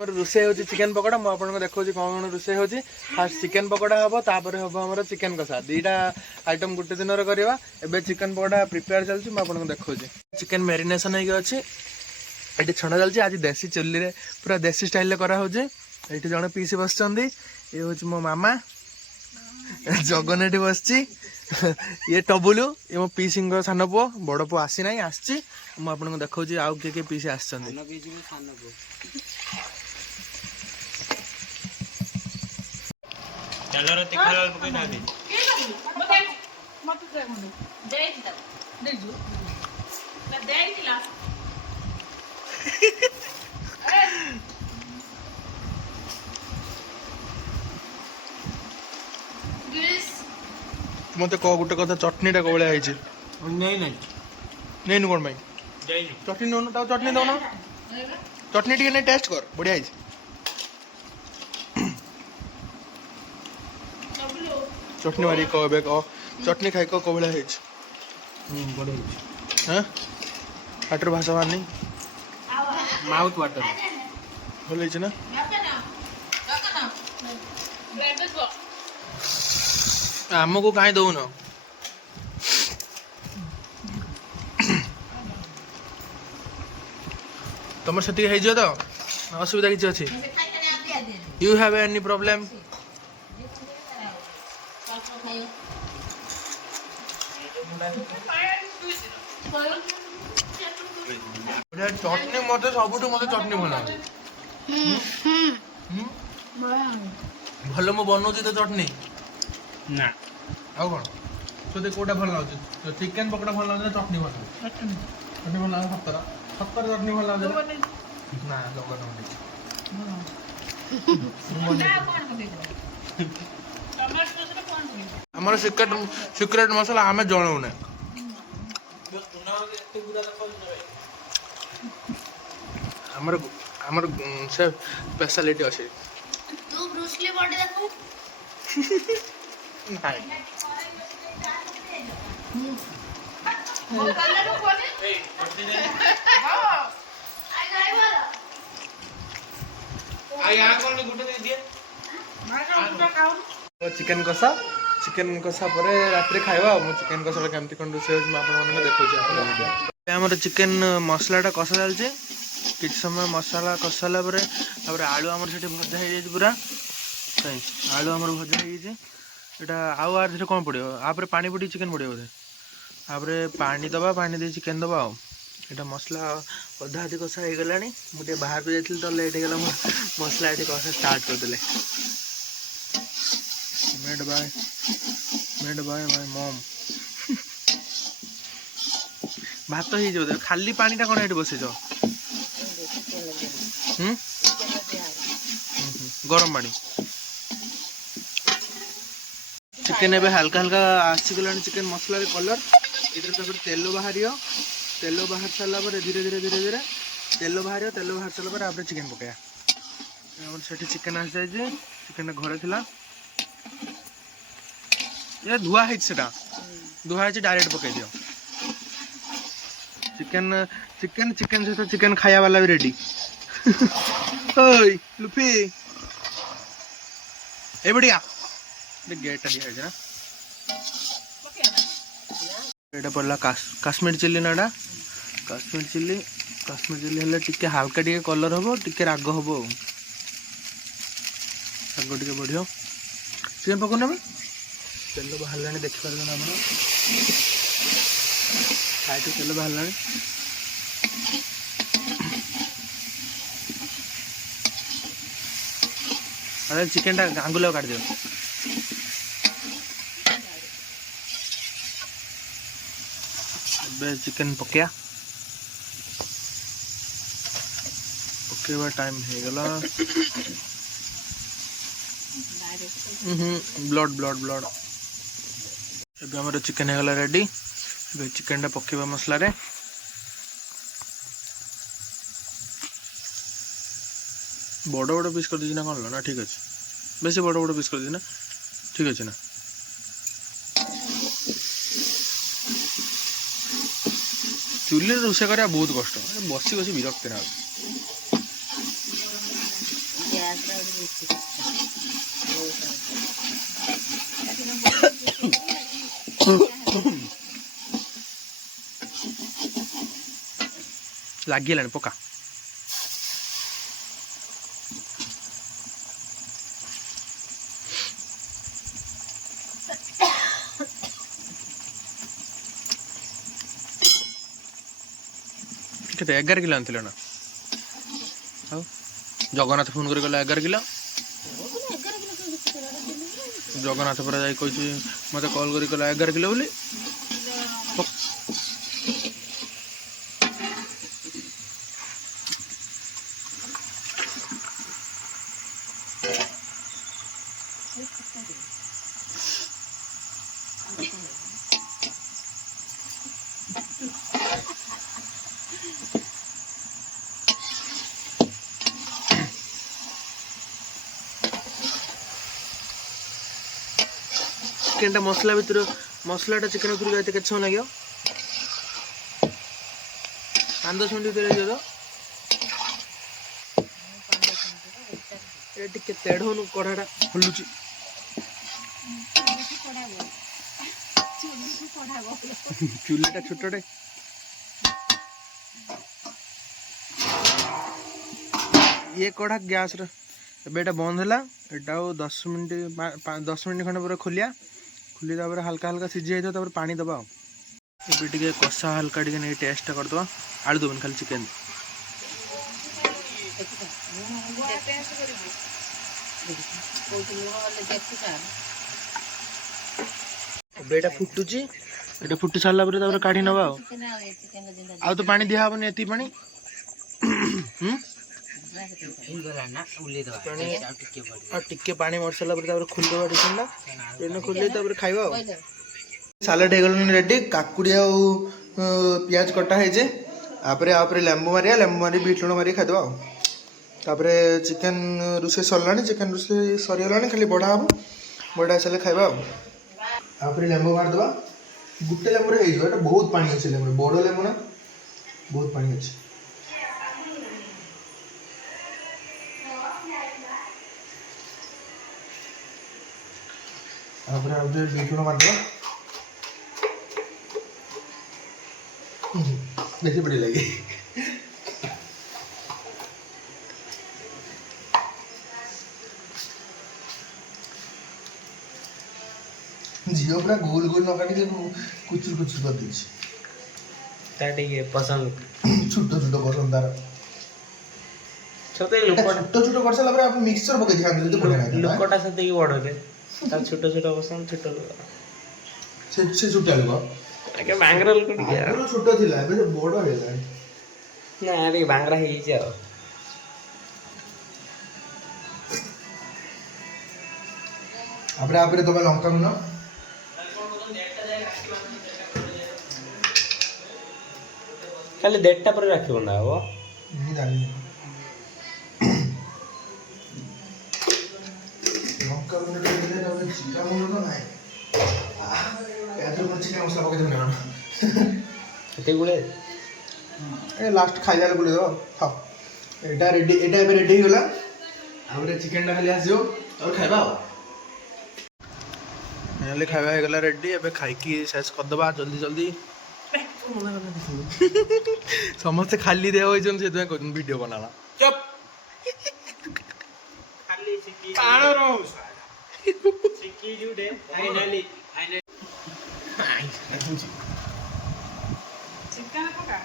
रोषे हो चिकेन पकोड़ा मुझे देखा कौन रोषे हो फास्ट चिकेन पकोड़ा हम तापर हम आम चिकेन कषा दुईटा आइटम गोटे दिन करवा एवं चिकेन पकोड़ा प्रिपेयर चलती मुझे देखा चिकेन मैरिनेशन होगी ये छड़ा चलती आज देसी चुली रे पूरा देसी स्टाइल कराऊे ये जड़े पीसी बस ये हूँ मो मामा जगन ये बस ये टबुलु ये मो पीसी सान पुओ बड़ पुओ आसी ना आसी मुझे देखा आउ किए पीसी आस मत कह गोटे कथा चटनीटा कौन है नहीं कौन भाई चटनी नौ चटनी दौन चटनी टी नहीं टेस्ट कर बढ़िया है चटनी मारी कह चटनी खाई कह भाया है हाँ हाटर भाषा बाहर नहीं माउथ वाटर भल ना आमको कहीं दौन तुम से तो असुविधा किसी अच्छी यू हैव एनी प्रॉब्लम चटनी मत सब मत चटनी भल मु बनाऊँ तो चटनी ना आउ कौन तो कौटा भल लगे चिकेन पकोड़ा भल लगे चटनी भल चटनी भल लगे सतर सतर चटनी भल लगे ना जगन आमर सिक्रेट मसला आम जनाऊना आमर आमर से स्पेशलिटी अच्छे तू ब्रूस ली बॉडी देखो नहीं वो कलर को कोने हां आई ड्राइवर आ यहाँ कौन गुटे दे दिए चिकेन कषा पर रात खावा चिकेन कषा केमती कौन रोसे देखा आम चिकेन मसलाटा कषा चलती किसी समय मसला कषाला आलू आम से भजा हो पूरा आलू आम भजा होटा आउ आर कौन पड़ो आप पानी पड़ी चिकेन पड़ो बोधे आप पानी दबा पानी दे चिकेन दबा यहाँ मसला अधा अधिक कषा हो गला मुझे बाहर को जाती तो लेट हो मसला ये कषा स्टार्ट करदे मेड बाय माय मम भात हो खाली पानीटा कौन ये बसईच गरम पानी चिकेन ए हल्का हल्का आसीगला चिकेन मसला कलर ये तेल बाहर सारा धीरे धीरे धीरे धीरे तेल बाहर सारा आप चिकेन पकाया से चिकेन आसी जाए चिकेन घरे थिला ये धुआ है डायरेक्ट पकई दियो चिकेन चिकेन चिकेन सहित चिकेन खाया वाला भी रेडी ओय लुफी ए बढ़िया गेट दिया है ना एटा पड़ला काश्मीर चिल्ली ना काश्मीर चिल्ली हेल्ले टिके हल्का टिके कलर हम टिके राग हम राग टिके बढ़िया चिकेन पकौना में तेल बाहर देखिपार साइड तेल बाहर अरे चिकेन टा आंगुल काट दियो चिकेन पकया पकेवा टाइम हो गला ब्लड ब्लड ब्लड ए हमर चिकेन हो गला रेडी चिकेन टा पकेवा मसला रे बड़ बड़ पीस कर दीजिए ना कौन ना ठीक अच्छे बेस बड़ बड़ पीस कर दीजिए ना ठीक अच्छे ना चुली रोषे करा बहुत कष्ट बसी बसी विरक्त ना ଲାଗିଗଲାଣି ପକା। କେତେ 11 କିଲୋ ଆଣିଥିଲେ ନା? ଆଉ ଜଗନ୍ନାଥ ଫୋନ୍ କରି ଗଲା 11 କିଲୋ। ଜଗନ୍ନାଥ ପରା ଯାଇ କହିଛି ମୋତେ କଲ୍ କରି କହିଲା 11 କିଲୋ ବୋଲି। ଚିକେନଟା ମସଲା ଭିତରୁ ମସଲାଟା ଚିକେନ ଭିତରୁ ଯାଇତେ କେତେ ସମୟ ଲାଗିବ? 5-10 ମିନିଟ୍ ଭିତରେ ହେଇଯିବ ତ? ଏ ଟିକେ ତେଢ଼ ହଉନୁ, କଢ଼ାଟା ହଲୁଛି। ଚୁଲିଟା ଛୋଟଟେ। ଇଏ କଢ଼ା ଗ୍ୟାସର ଏବେ ଏଇଟା ବନ୍ଦ ହେଲା। ଏଇଟା ଆଉ 10 ମିନିଟ୍ 10 ମିନିଟ୍ ଖଣ୍ଡେ ପରେ ଖୋଲିବା। ଖୋଲି ତାପରେ ହାଲକା ହାଲକା ସିଝି ଯାଇଥିବ, ତାପରେ ପାଣି ଦେବା। ଆଉ ଏବେ ଟିକେ କଷା ହାଲକା ଟିକେ ନେଇ ଟେଷ୍ଟଟା କରିଦେବା। ଆଳୁ ଦେବନି, ଖାଲି ଚିକେନ୍। ଏବେ ଏଇଟା ଫୁଟୁଛି। ଏଇଟା ଫୁଟି ସାରିଲା ପରେ ତାପରେ କାଢ଼ି ନେବା। ଆଉ ତ ପାଣି ଦିଆହେବନି, ଏତିକି ପାଣି। ଆଉ ଟିକେ ପାଣି ମରି ସାରିଲା ପରେ ତାପରେ ଖୋଲିଦେବା ଚିକେନଟା। ଚିକେନ ଖୋଲି ତାପରେ ଖାଇବା। ଆଉ ସାଲାଡ଼ ହେଇଗଲାଣି ରେଡ଼ି। କାକୁଡ଼ି ଆଉ ପିଆଜ କଟା ହେଇଛି। ତାପରେ ଲେମ୍ବୁ ମାରିବା, ଲେମ୍ବୁ ମାରି ବିଟ୍ ଲୁଣ ମାରିକି ଖାଇଦେବା। ଆଉ ତାପରେ ଚିକେନ ରୋଷେଇ ସରିଲାଣି। ଚିକେନ ରୋଷେଇ ସରିଗଲାଣି, ଖାଲି ବଢ଼ା ହେବ। ବଢ଼ା ହେଇସାରିଲେ ଖାଇବା। ଆଉ ତାପରେ ଲେମ୍ବୁ ମାରିଦେବା। ଗୋଟେ ଲେମ୍ବୁରେ ହେଇଯିବ। ଏଇଟା ବହୁତ ପାଣି ଅଛି ଲେମ୍ବୁରେ, ବଡ଼ ଲେମ୍ବୁ ନା, ବହୁତ ପାଣି ଅଛି। ତାପରେ ଆଉ ଟିକେ ବିଟ୍ ଲୁଣ ମାରିଦେବା। ବେଶୀ ବଢ଼ିଆ ଲାଗେ। ଝିଅ ପୁରା ଗୋଲ ଗୋଲ ନ କାଟିକି କୁଚୁର କୁଚୁର କରିଦେଇଛି। ତା ଟିକେ ପସନ୍ଦ। ଛୋଟ ଛୋଟ ପସନ୍ଦ ତାର। ଛୋଟ ଛୋଟ କରିସାରିଲା ପରେ ଆପଣ ମିକ୍ସଚର ପକେଇ ଖାଆନ୍ତୁ, ଯଦି ବଢ଼ିଆ ଲାଗେ। ଲୋକଟା ସେତିକି ବଡ଼ଟେ, ତାର ଛୋଟ ଛୋଟ ପସନ୍ଦ। ଛୋଟ ଲୋକ ସେ ଛୋଟିଆ ଲୋକ ଆଜ୍ଞା, ବାଙ୍ଗର ଲୋକ ଟିକେ ଆଗରୁ ଛୋଟ ଥିଲା, ଏବେ ସେ ବଡ଼ ହେଇଗଲାଣି। ନା ଟିକେ ବାଙ୍ଗରା ହେଇଯାଇଛି ଆଉ। ତାପରେ ତମେ ଲଙ୍କା ଗୁଣ୍ଡ, ଖାଲି 1.5ଟା ପରେ ରାକ୍ଷୀ ବନ୍ଧା ହବ। ମୁଁ ଜାଣିନି। ଲଙ୍କା ଗୁଣ୍ଡ ଟିକେ ଦେଲେ, ତାପରେ ଜିରା ଗୁଣ୍ଡ ତ ନାହିଁ। ଚିକେନ ମସଲା ପକେଇ ଦେବି ନା କଣ? ସେତିକି ଗୁଳେ ଏ ଲାଷ୍ଟ ଖାଇଲା ବେଳେ ବୁଲେଇଦେବା। ଥାଉ, ଏଇଟା ରେଡ଼ି। ଏଇଟା ଏବେ ରେଡ଼ି ହେଇଗଲା। ତାପରେ ଚିକେନଟା ଖାଲି ଆସିବ, ତାପରେ ଖାଇବା। ଆଉ ହେଲେ ଖାଇବା ହେଇଗଲା ରେଡ଼ି। ଏବେ ଖାଇକି ଶେଷ କରିଦେବା ଜଲ୍ଦି ଜଲ୍ଦି। ସମସ୍ତେ ଖାଲି ଦେହ ହୋଇଛନ୍ତି, ସେଥିପାଇଁ କହୁଛନ୍ତି ଭିଡ଼ିଓ ବନାନା। ଚୁପ୍ ଖାଲି ଚିକି କାଣ ରହୁଛ ଚିକି ଜୁଡେ ଫାଇନାଲି ଚିକେନ ପକା।